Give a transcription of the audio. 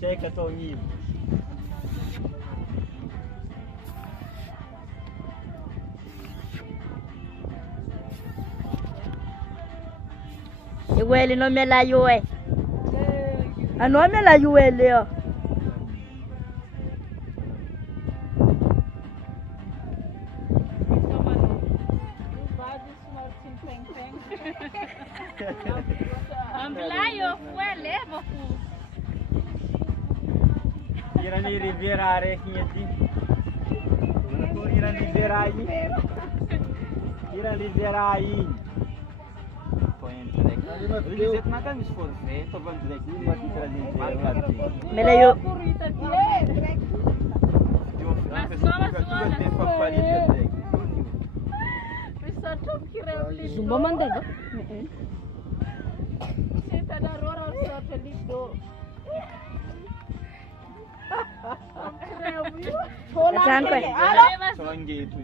Sei que tô indo. Ele não me la yue. A não me la yue leo. Ambilayo fue levo. Irani Rivera requinha aqui. Irani Rivera aí. Irani Rivera aí. Eu disse que não tem esforço, estou vendo daqui, mas que trazem dinheiro. Me la yo. Mas só a sua. Zumba mandego. Você da rora só feliz do. Jangan. Só ninguém tu.